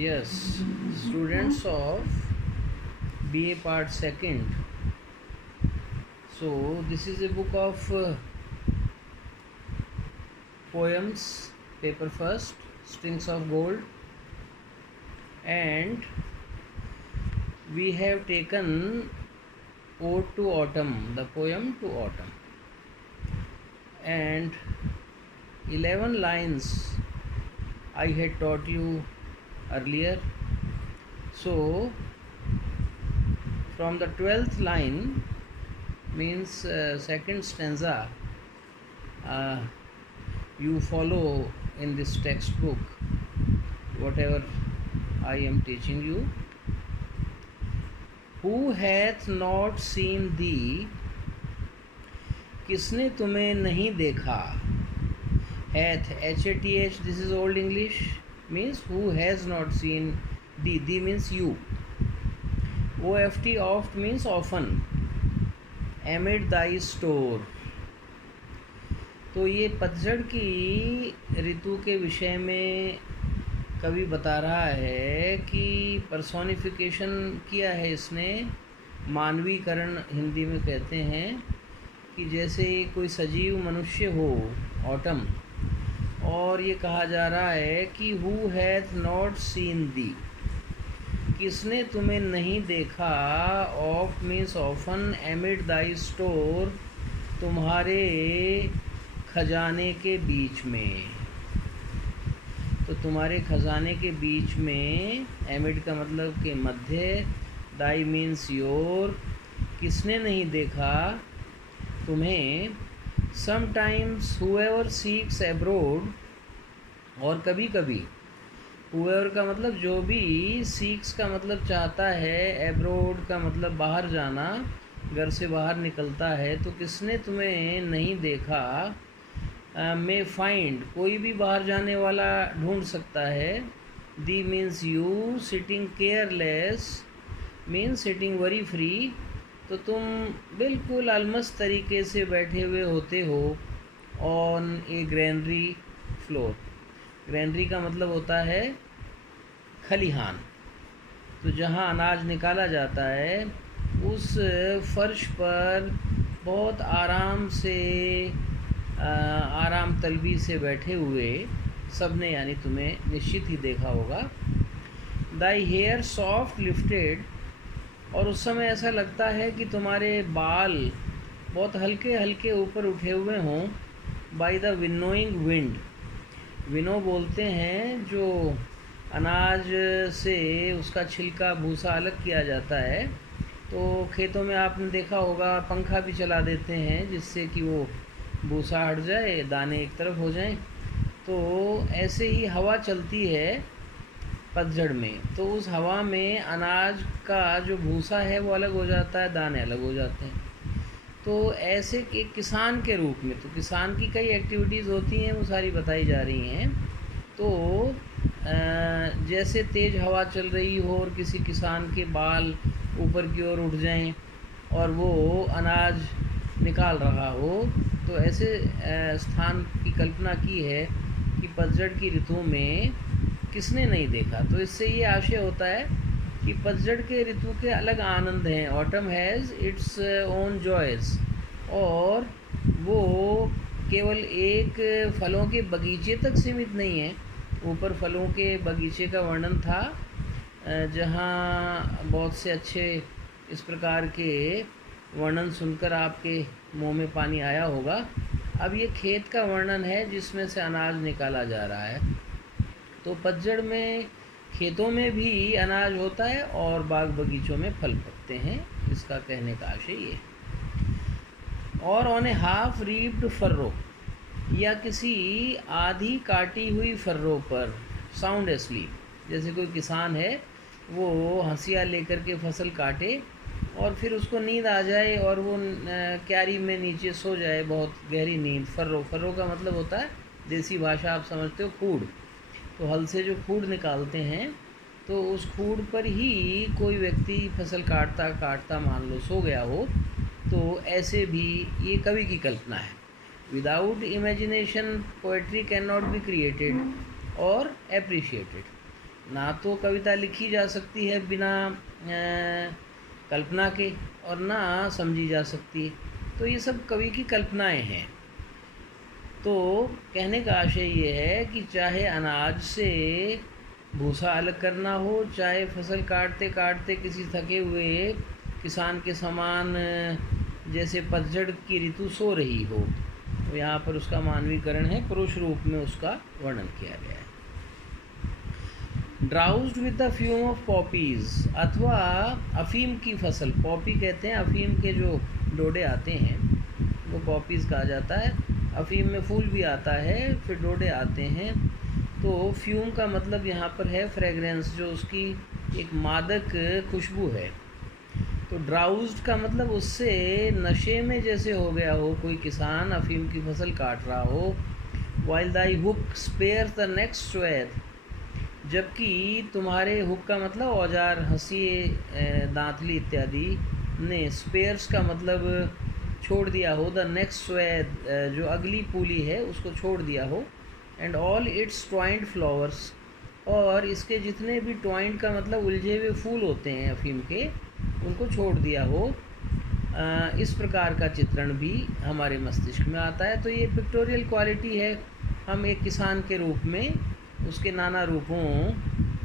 Yes, students of BA Part Second. So this is a book of poems, paper first, strings of gold, and we have taken Ode to Autumn, the poem to autumn, and 11 lines I had taught you earlier. So from the 12th line means second stanza, uh, you follow in this textbook whatever I am teaching you. Who hath not seen thee, किसने तुम्हें नहीं देखा. Hath, H-A-T-H, this is old English, means who has not seen thee. Thee means you. O-F-T, oft means often. Amid thy store. तो ये पतझड़ की ऋतु के विषय में कवि बता रहा है कि पर्सोनिफिकेशन किया है इसने, मानवीकरण हिंदी में कहते हैं, कि जैसे कोई सजीव मनुष्य हो ऑटम, और ये कहा जा रहा है कि हु हैथ नॉट सीन दी, किसने तुम्हें नहीं देखा. ऑफ्ट मीन्स ऑफन, एमिड दाई स्टोर, तुम्हारे खजाने के बीच में. तो तुम्हारे खजाने के बीच में, एमिड का मतलब के मध्य, दाई मीन्स योर, किसने नहीं देखा तुम्हें. समटाइम्स हुएवर सीक्स एब्रोड, और कभी कभी, हुएवर का मतलब जो भी, सीक्स का मतलब चाहता है, एब्रोड का मतलब बाहर जाना, घर से बाहर निकलता है. तो किसने तुम्हें नहीं देखा, मे फाइंड, कोई भी बाहर जाने वाला ढूंढ सकता है. Thee means you, sitting careless means sitting very free, तो तुम बिल्कुल अलमस्त तरीके से बैठे हुए होते हो on A granary floor. Granary का मतलब होता है खलिहान. तो जहाँ अनाज निकाला जाता है उस फर्श पर बहुत आराम से, आराम तलबी से बैठे हुए सबने, यानी तुम्हें निश्चित ही देखा होगा. दाई हेयर सॉफ्ट लिफ्टेड, और उस समय ऐसा लगता है कि तुम्हारे बाल बहुत हल्के हल्के ऊपर उठे हुए हों. बाय द विनोइंग विंड, विनो बोलते हैं जो अनाज से उसका छिलका भूसा अलग किया जाता है. तो खेतों में आपने देखा होगा पंखा भी चला देते हैं जिससे कि वो भूसा हट जाए, दाने एक तरफ हो जाएं. तो ऐसे ही हवा चलती है पतझड़ में, तो उस हवा में अनाज का जो भूसा है वो अलग हो जाता है, दाने अलग हो जाते हैं. तो ऐसे एक किसान के रूप में, तो किसान की कई एक्टिविटीज़ होती हैं, वो सारी बताई जा रही हैं. तो जैसे तेज़ हवा चल रही हो और किसी किसान के बाल ऊपर की ओर उठ जाएं और वो अनाज निकाल रहा हो, तो ऐसे स्थान की कल्पना की है कि पतझड़ की ऋतु में किसने नहीं देखा. तो इससे ये आशय होता है कि पतझड़ के ऋतु के अलग आनंद हैं. Autumn has its own joys, और वो केवल एक फलों के बगीचे तक सीमित नहीं है. ऊपर फलों के बगीचे का वर्णन था, जहाँ बहुत से अच्छे इस प्रकार के वर्णन सुनकर आपके मुंह में पानी आया होगा. अब ये खेत का वर्णन है जिसमें से अनाज निकाला जा रहा है. तो पतझड़ में खेतों में भी अनाज होता है और बाग बगीचों में फल पकते हैं, इसका कहने का आशय ये. और ऑन ए हाफ रीप्ड फर्रो, या किसी आधी काटी हुई फर्रो पर, साउंड एस्लीप, जैसे कोई किसान है वो हंसिया लेकर के फसल काटे और फिर उसको नींद आ जाए और वो क्यारी में नीचे सो जाए, बहुत गहरी नींद. फर्रो, फर्रो का मतलब होता है, देसी भाषा आप समझते हो, खूड़. तो हल से जो खूड़ निकालते हैं, तो उस खूड़ पर ही कोई व्यक्ति फसल काटता काटता मान लो सो गया हो. तो ऐसे भी ये कवि की कल्पना है. Without imagination poetry can not be created और एप्रिशिएटेड. ना तो कविता लिखी जा सकती है बिना कल्पना के, और ना समझी जा सकती है। तो ये सब कवि की कल्पनाएं हैं। तो कहने का आशय ये है कि चाहे अनाज से भूसा अलग करना हो, चाहे फसल काटते काटते किसी थके हुए किसान के समान जैसे पतझड़ की ऋतु सो रही हो, तो यहाँ पर उसका मानवीकरण है, पुरुष रूप में उसका वर्णन किया गया है। Drowsed with the fume of poppies, अथवा अफीम की फसल, पॉपी कहते हैं अफीम के जो डोडे आते हैं वो पॉपीज़ कहा जाता है। अफीम में फूल भी आता है, फिर डोडे आते हैं। तो फ्यूम का मतलब यहाँ पर है फ्रेगरेंस, जो उसकी एक मादक खुशबू है। तो ड्राउज्ड का मतलब उससे नशे में जैसे हो गया हो कोई किसान अफीम की फसल काट रहा हो। While thy hook spare the next swath, जबकि तुम्हारे हुक का मतलब औजार, हंसिए, दांतली इत्यादि ने स्पेयर्स का मतलब छोड़ दिया हो, द नेक्स्ट स्वेथ जो अगली पूली है उसको छोड़ दिया हो, and all it's twined flowers, और इसके जितने भी ट्वाइंड का मतलब उलझे हुए फूल होते हैं अफीम के, उनको छोड़ दिया हो। इस प्रकार का चित्रण भी हमारे मस्तिष्क में आता है। तो ये पिक्टोरियल क्वालिटी है, हम एक किसान के रूप में उसके नाना रूपों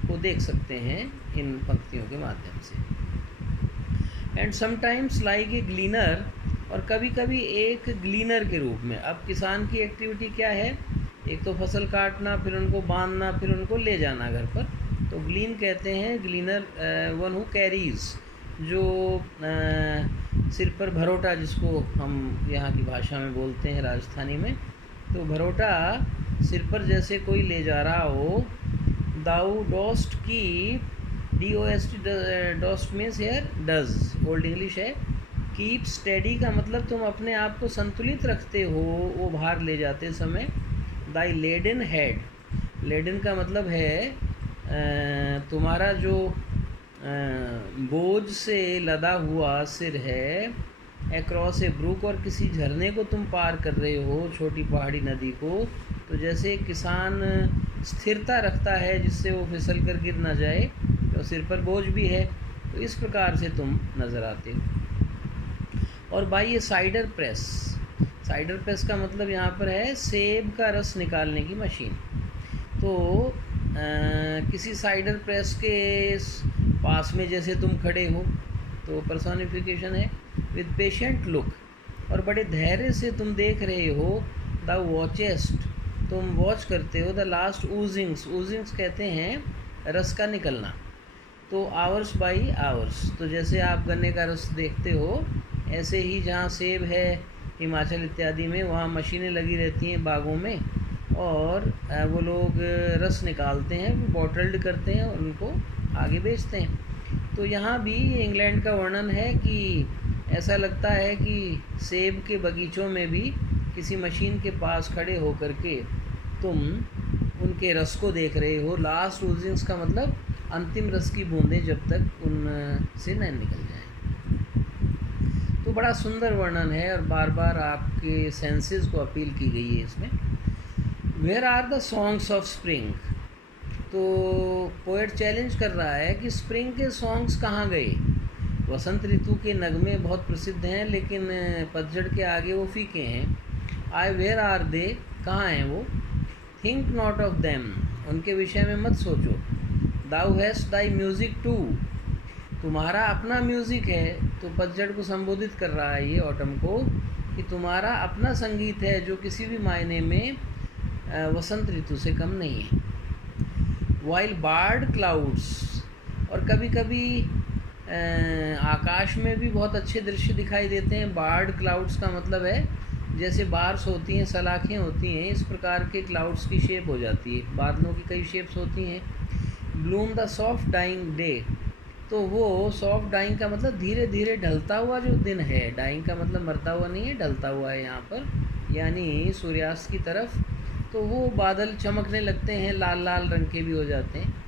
को देख सकते हैं इन पंक्तियों के माध्यम से। एंड समटाइम्स लाइक ए ग्लीनर, और कभी कभी एक ग्लीनर के रूप में। अब किसान की एक्टिविटी क्या है, एक तो फसल काटना, फिर उनको बांधना, फिर उनको ले जाना घर पर, तो ग्लीन कहते हैं। ग्लीनर वन हु कैरीज, जो सिर पर भरोटा जिसको हम यहाँ की भाषा में बोलते हैं राजस्थानी में, तो भरोटा सिर पर जैसे कोई ले जा रहा हो। दाउ डोस्ट की, DOST, dost means here does, old English है। कीप स्टेडी का मतलब तुम अपने आप को संतुलित रखते हो वो भार ले जाते समय। दाई लेडन हेड, लेडन का मतलब है तुम्हारा जो बोझ से लदा हुआ सिर है। अक्रॉस ए ब्रुक, और किसी झरने को तुम पार कर रहे हो, छोटी पहाड़ी नदी को। तो जैसे किसान स्थिरता रखता है जिससे वो फिसल कर गिर ना जाए, तो सिर पर बोझ भी है, तो इस प्रकार से तुम नज़र आते हो। और बाई ये साइडर प्रेस, साइडर प्रेस का मतलब यहाँ पर है सेब का रस निकालने की मशीन। तो किसी साइडर प्रेस के पास में जैसे तुम खड़े हो, तो पर्सोनिफिकेशन है। विद पेशेंट लुक, और बड़े धैर्य से तुम देख रहे हो। द वॉचेस्ट, तुम वॉच करते हो। द लास्ट ऊजिंग्स, ऊजिंग्स कहते हैं रस का निकलना। तो आवर्स बाई आवर्स, तो जैसे आप गन्ने का रस देखते हो, ऐसे ही जहाँ सेब है हिमाचल इत्यादि में, वहाँ मशीनें लगी रहती हैं बागों में, और वो लोग रस निकालते हैं, बॉटल्ड करते हैं और उनको आगे बेचते हैं। तो यहाँ भी इंग्लैंड का वर्णन है कि ऐसा लगता है कि सेब के बगीचों में भी किसी मशीन के पास खड़े होकर के तुम उनके रस को देख रहे हो। लास्ट ऊजिंग्स का मतलब अंतिम रस की बूंदें जब तक उन से न निकल जाएं। तो बड़ा सुंदर वर्णन है और बार बार आपके सेंसेस को अपील की गई है इसमें। Where are the songs of spring, तो पोएट चैलेंज कर रहा है कि स्प्रिंग के सॉन्ग्स कहाँ गए। वसंत ऋतु के नगमे बहुत प्रसिद्ध हैं, लेकिन पतझड़ के आगे वो फीके हैं। आई वेयर आर दे, कहाँ हैं वो। थिंक नॉट ऑफ देम, उनके विषय में मत सोचो। Thou hast thy music too, तुम्हारा अपना म्यूज़िक है। तो पतझड़ को संबोधित कर रहा है ये ऑटम को, कि तुम्हारा अपना संगीत है जो किसी भी मायने में वसंत ऋतु से कम नहीं है। वाइल बार्ड क्लाउड्स, और कभी कभी आकाश में भी बहुत अच्छे दृश्य दिखाई देते हैं। बार्ड क्लाउड्स का मतलब है जैसे बार्स होती हैं, सलाखें होती हैं, इस प्रकार के क्लाउड्स की शेप हो जाती है। बादलों की कई शेप्स होती हैं। Bloom the soft dying day, तो वो सॉफ्ट डाइंग का मतलब धीरे धीरे ढलता हुआ जो दिन है। डाइंग का मतलब मरता हुआ नहीं है, ढलता हुआ है यहाँ पर, यानी सूर्यास्त की तरफ। तो वो बादल चमकने लगते हैं, लाल लाल रंग के भी हो जाते हैं।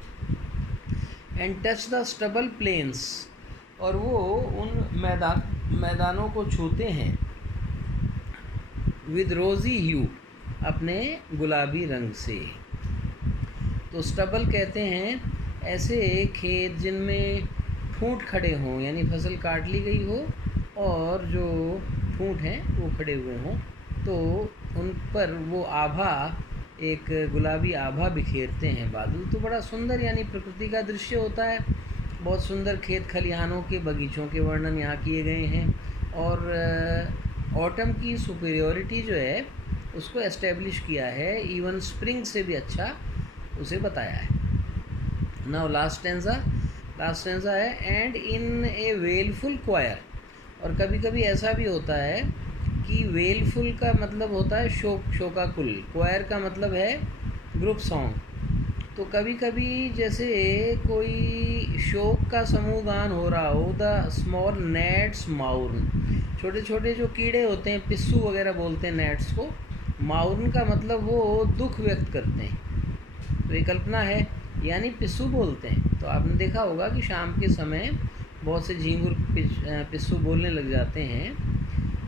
And touch the stubble plains, और वो उन मैदानों को छूते हैं। विद रोज़ी ह्यू, अपने गुलाबी रंग से। तो स्टबल कहते हैं ऐसे खेत जिनमें ठूंठ खड़े हों, यानी फसल काट ली गई हो और जो ठूंठ हैं वो खड़े हुए हों, तो उन पर वो आभा, एक गुलाबी आभा बिखेरते हैं बादल। तो बड़ा सुंदर यानी प्रकृति का दृश्य होता है। बहुत सुंदर खेत खलिहानों के बगीचों के वर्णन यहाँ किए गए हैं और ऑटम की सुपीरियॉरिटी जो है उसको एस्टेब्लिश किया है, इवन स्प्रिंग से भी अच्छा उसे बताया है। नाउ लास्ट टेंसा है एंड इन ए वेलफुल क्वायर। और कभी कभी ऐसा भी होता है कि वेलफुल का मतलब होता है शोकाकुल, क्वायर का मतलब है ग्रुप सॉन्ग। तो कभी कभी जैसे कोई शोक का समूह गान हो रहा हो, द स्मॉल नेट्स माउर्न, छोटे छोटे जो कीड़े होते हैं, पिस्सू वगैरह बोलते हैं नेट्स को, माउर्न का मतलब वो दुख व्यक्त करते हैं। तो ये कल्पना है, यानी पिस्सू बोलते हैं। तो आपने देखा होगा कि शाम के समय बहुत से झींगुर पिस्सू बोलने लग जाते हैं।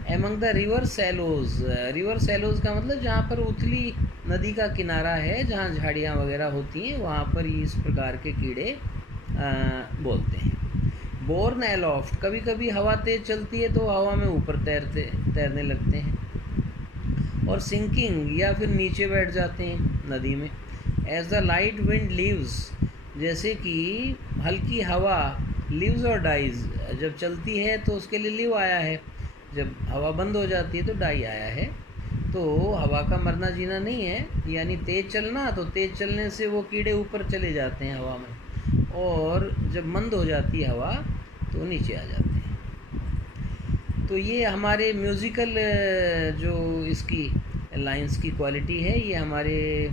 एमंग द रिवर सैलोज़ का मतलब जहाँ पर उथली नदी का किनारा है, जहाँ झाड़ियाँ वगैरह होती हैं, वहाँ पर इस प्रकार के कीड़े बोलते हैं। बोर्न एलॉफ्ट, कभी कभी हवा तेज़ चलती है तो हवा में ऊपर तैरने लगते हैं। और सिंकिंग, या फिर नीचे बैठ जाते हैं नदी में। As the light wind lives, जैसे कि हल्की हवा लिव्स और डाइज, जब चलती है तो उसके लिए लिव आया है, जब हवा बंद हो जाती है तो डाई आया है। तो हवा का मरना जीना नहीं है, यानी तेज़ चलना, तो तेज़ चलने से वो कीड़े ऊपर चले जाते हैं हवा में, और जब मंद हो जाती है हवा तो नीचे आ जाते हैं। तो ये हमारे म्यूज़िकल जो इसकी लाइंस की क्वालिटी है, ये हमारे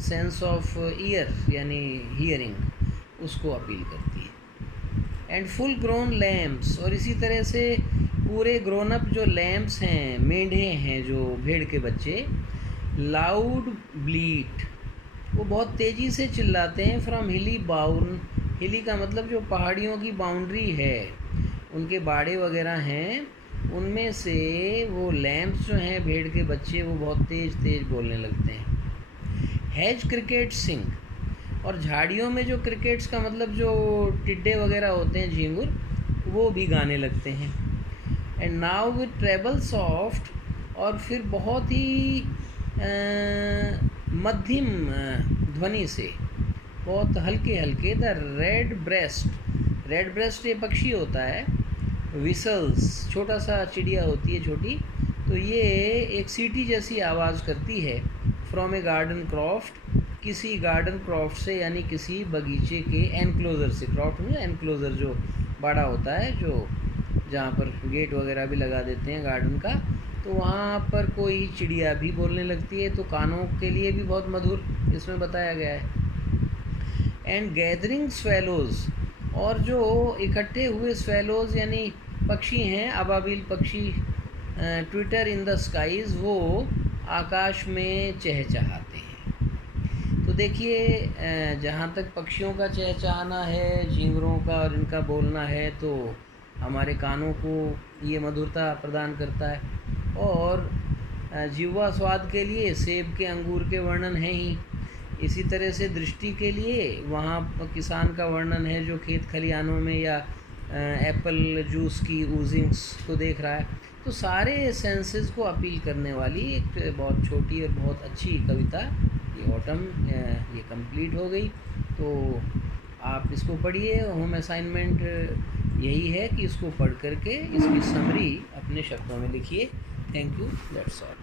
सेंस ऑफ ईयर यानी हियरिंग उसको अपील करती है। एंड फुल ग्रोन लैम्प्स, और इसी तरह से पूरे ग्रोन अप जो लैम्प्स हैं, मेंढे हैं जो भेड़ के बच्चे, लाउड ब्लीट, वो बहुत तेज़ी से चिल्लाते हैं। फ्रॉम हिली बाउर्न, हिली का मतलब जो पहाड़ियों की बाउंड्री है, उनके बाड़े वगैरह हैं, उनमें से वो लैम्प्स जो हैं भेड़ के बच्चे, वो बहुत तेज़ बोलने लगते हैं। हैज क्रिकेट सिंग, और झाड़ियों में जो क्रिकेट्स का मतलब जो टिड्डे वगैरह होते हैं, झींगुर, वो भी गाने लगते हैं। And now with treble soft, और फिर बहुत ही मध्यम ध्वनि से, बहुत हल्के हल्के, द रेड ब्रेस्ट ये पक्षी होता है, विसल्स, छोटा सा चिड़िया होती है छोटी, तो ये एक सीटी जैसी आवाज़ करती है। फ्रॉम ए गार्डन क्रॉफ्ट, किसी गार्डन क्रॉफ्ट से, यानी किसी बगीचे के एनक्लोज़र से। क्रॉफ्ट में एनक्लोज़र जो बाड़ा होता है, जो जहाँ पर गेट वगैरह भी लगा देते हैं गार्डन का, तो वहाँ पर कोई चिड़िया भी बोलने लगती है। तो कानों के लिए भी बहुत मधुर इसमें बताया गया है। एंड गैदरिंग स्वेलोज़, और जो इकट्ठे हुए स्वेलोज़ यानी पक्षी हैं, अबाबिल पक्षी, ट्विटर इन द स्काईज़, वो आकाश में चहचहाते हैं। तो देखिए, जहाँ तक पक्षियों का चहचहाना है, झींगरों का और इनका बोलना है, तो हमारे कानों को ये मधुरता प्रदान करता है। और जिह्वा स्वाद के लिए सेब के अंगूर के वर्णन हैं ही। इसी तरह से दृष्टि के लिए वहाँ किसान का वर्णन है जो खेत खलिहानों में या एप्पल जूस की ऊजिंग्स को देख रहा है। तो सारे सेंसेस को अपील करने वाली एक बहुत छोटी और बहुत अच्छी कविता ये ऑटम ये कंप्लीट हो गई। तो आप इसको पढ़िए। होम असाइनमेंट यही है कि इसको पढ़ करके इसकी समरी अपने शब्दों में लिखिए। Thank you, that's all.